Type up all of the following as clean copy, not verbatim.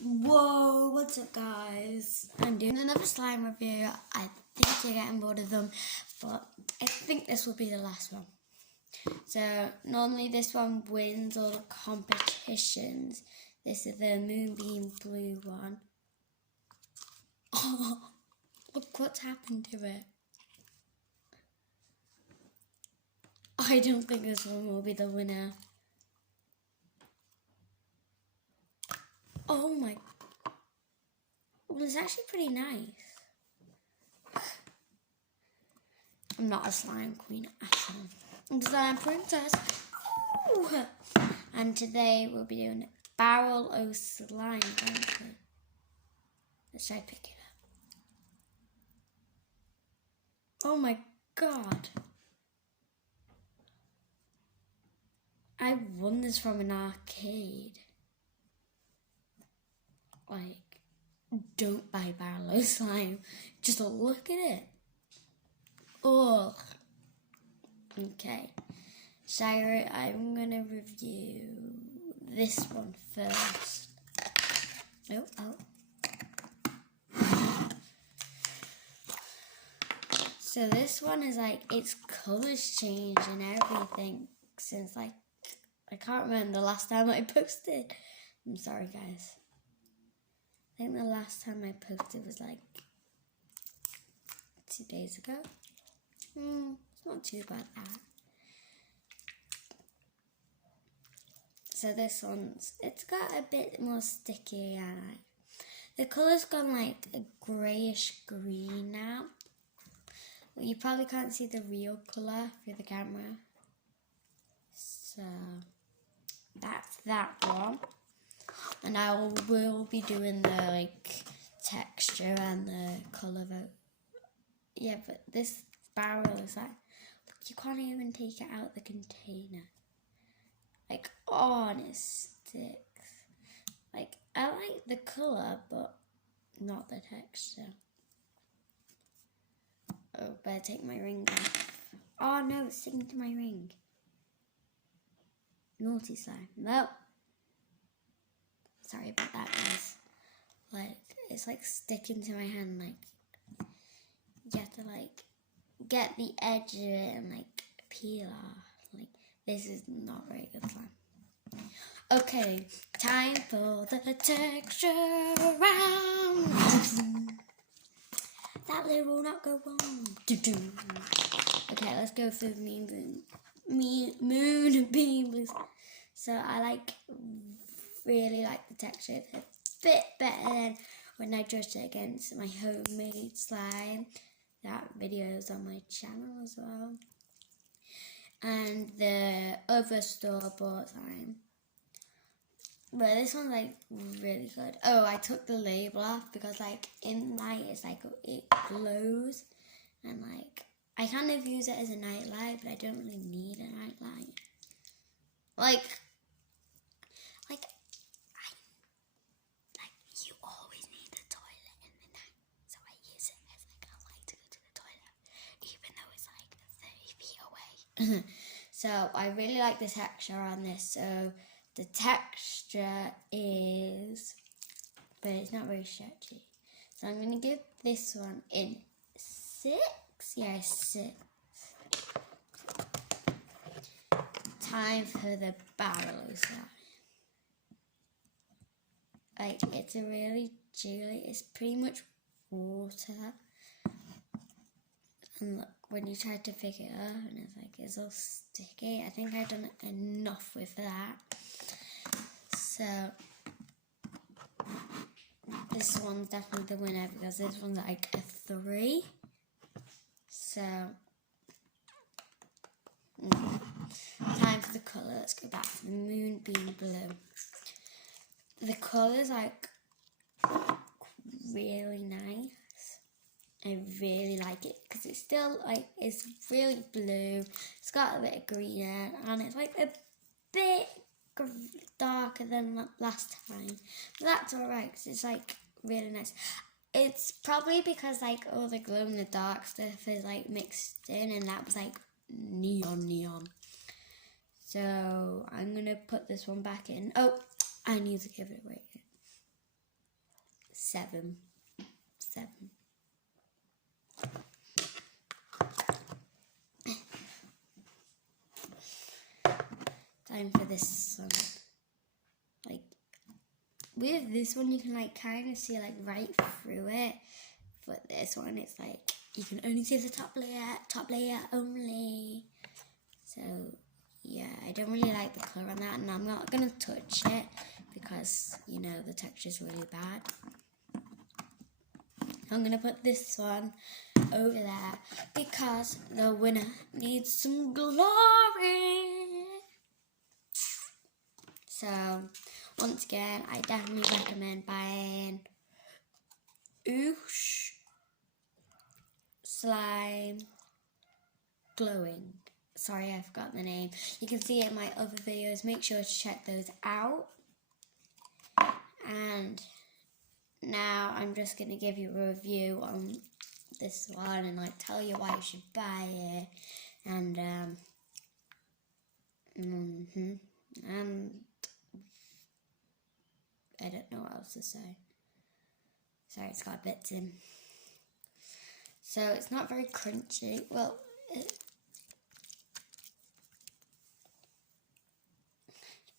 Whoa, what's up guys? I'm doing another slime review. I think you're getting bored of them, but I think this will be the last one. So normally this one wins all the competitions. This is the Moonbeam Blue one. Oh, look what's happened to it. I don't think this one will be the winner. Oh my, well, it's actually pretty nice. I'm not a slime queen at all. I'm a slime princess. Ooh. And today we'll be doing Barrel O Slime. Let's try pick it up. Oh my god. I won this from an arcade. Like, don't buy Barrel O Slime. Just look at it. Ugh. Okay. So I'm going to review this one first. Oh. So this one is like, its colours change and everything since like, I can't remember the last time I posted. I'm sorry guys. I think the last time I posted was like 2 days ago. It's not too bad that. So this one's, it's got a bit more sticky and the colour's gone like a greyish green now. Well, you probably can't see the real colour through the camera. So that's that one. And I will be doing the like texture and the colour vote. Yeah, but this barrel is like, look, you can't even take it out the container. Like, oh, and it sticks. Like, I like the colour, but not the texture. Oh, better take my ring off. Oh no, it's sticking to my ring. Naughty slime. No. Sorry about that, guys. Like, it's like sticking to my hand. Like, you have to like get the edge of it and like peel off. Like, this is not very good slime. Okay, time for the texture round. That lid will not go wrong. Okay, let's go for Moonbeam. So I really like the texture. It's a bit better than when I judged it against my homemade slime. That video is on my channel as well. And the other store-bought slime. But this one's like really good. Oh, I took the label off because like in light it's like it glows and like I kind of use it as a night light, but I don't really need a night light. Like you always need the toilet in the night, so I use it as like a light to go to the toilet, even though it's like 30 feet away. So I really like the texture on this. So the texture is, but it's not very stretchy. So I'm going to give this one in 6. Yeah, 6. Time for the barrel slime. Like, it's a really jelly. It's pretty much water. And look, when you try to pick it up, and it's like, it's all sticky. I think I've done enough with that. So, this one's definitely the winner because this one's like a 3. So, time for the colour. Let's go back to the Moonbeam Blue. The colour's like really nice. I really like it because it's still like, it's really blue. It's got a bit of green in it and it's like a bit darker than last time. But that's alright because it's like really nice. It's probably because like all the glow in the dark stuff is like mixed in and that was like neon. So I'm going to put this one back in. Oh, I need to give it a rating. 7. Time for this one. Like, with this one, you can like kind of see like right through it. But this one, it's like you can only see the top layer only. So yeah, I don't really like the colour on that, and I'm not gonna touch it because you know the texture is really bad. I'm gonna put this one over there because the winner needs some glory. So once again, I definitely recommend buying Oosh Slime Glowing. Sorry, I forgot the name. You can see it in my other videos. Make sure to check those out. And now I'm just going to give you a review on this one and like tell you why you should buy it. And I don't know what else to say. Sorry, it's got bits in. So it's not very crunchy. Well,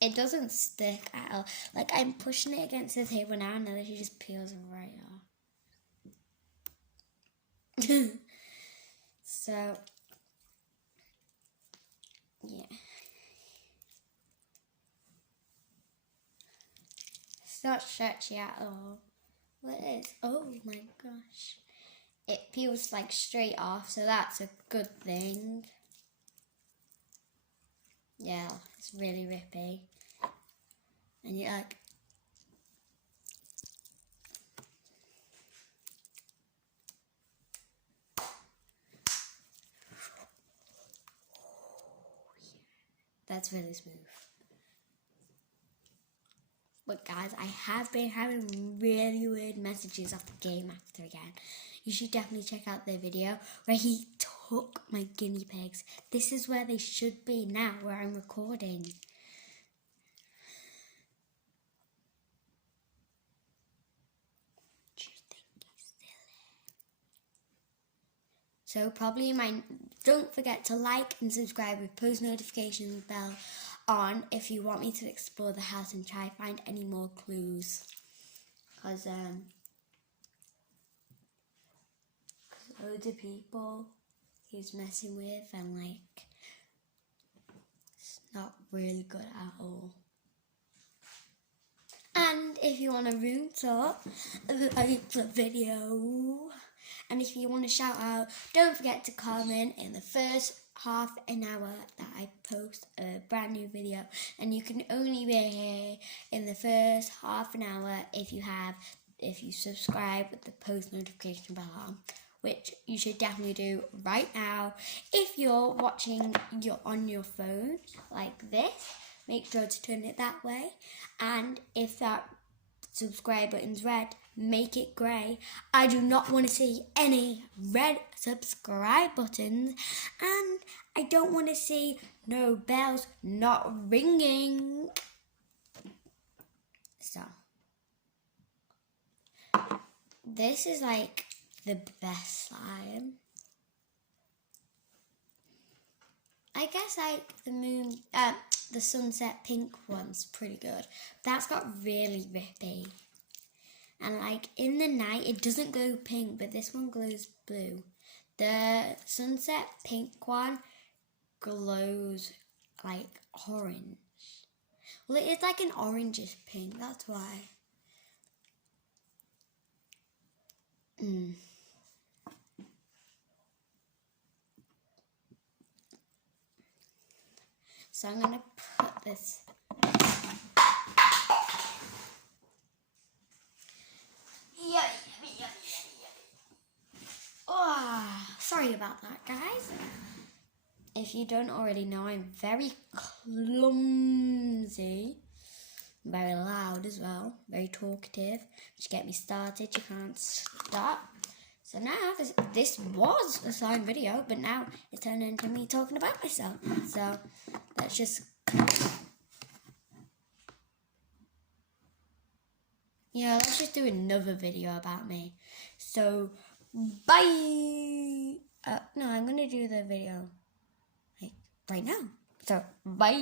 it doesn't stick at all. Like, I'm pushing it against the table now, and then it just peels right off. So, yeah. It's not stretchy at all. What is? Oh my gosh. It peels like straight off, so that's a good thing. Yeah, it's really rippy. And you're like, that's really smooth. But guys, I have been having really weird messages off the Game Master again. You should definitely check out the video where he took my guinea pigs. This is where they should be now, where I'm recording. Do you think he's still here? So probably don't forget to like and subscribe with post notifications bell on if you want me to explore the house and try to find any more clues. Because loads of people he's messing with and like it's not really good at all. And if you want a room tour, like the video. And if you want to shout out, don't forget to comment in the first half an hour that I post a brand new video. And you can only be here in the first half an hour if you subscribe with the post notification bell on, which you should definitely do right now. If you're watching on your phone like this, make sure to turn it that way. And if that subscribe button's red, make it grey. I do not want to see any red subscribe buttons, and I don't want to see no bells not ringing. So this is like the best slime. I guess like the sunset pink one's pretty good. That's got really rippy. And like in the night, it doesn't glow pink, but this one glows blue. The sunset pink one glows like orange. Well, it's like an orangish pink, that's why. So I'm gonna put this. Oh, sorry about that, guys. If you don't already know, I'm very clumsy, very loud as well, very talkative. Just get me started, you can't stop. So now this was a slime video, but now it's turned into me talking about myself. So let's just Yeah, let's just do another video about me. So, bye! No, I'm gonna do the video like right now. So, bye!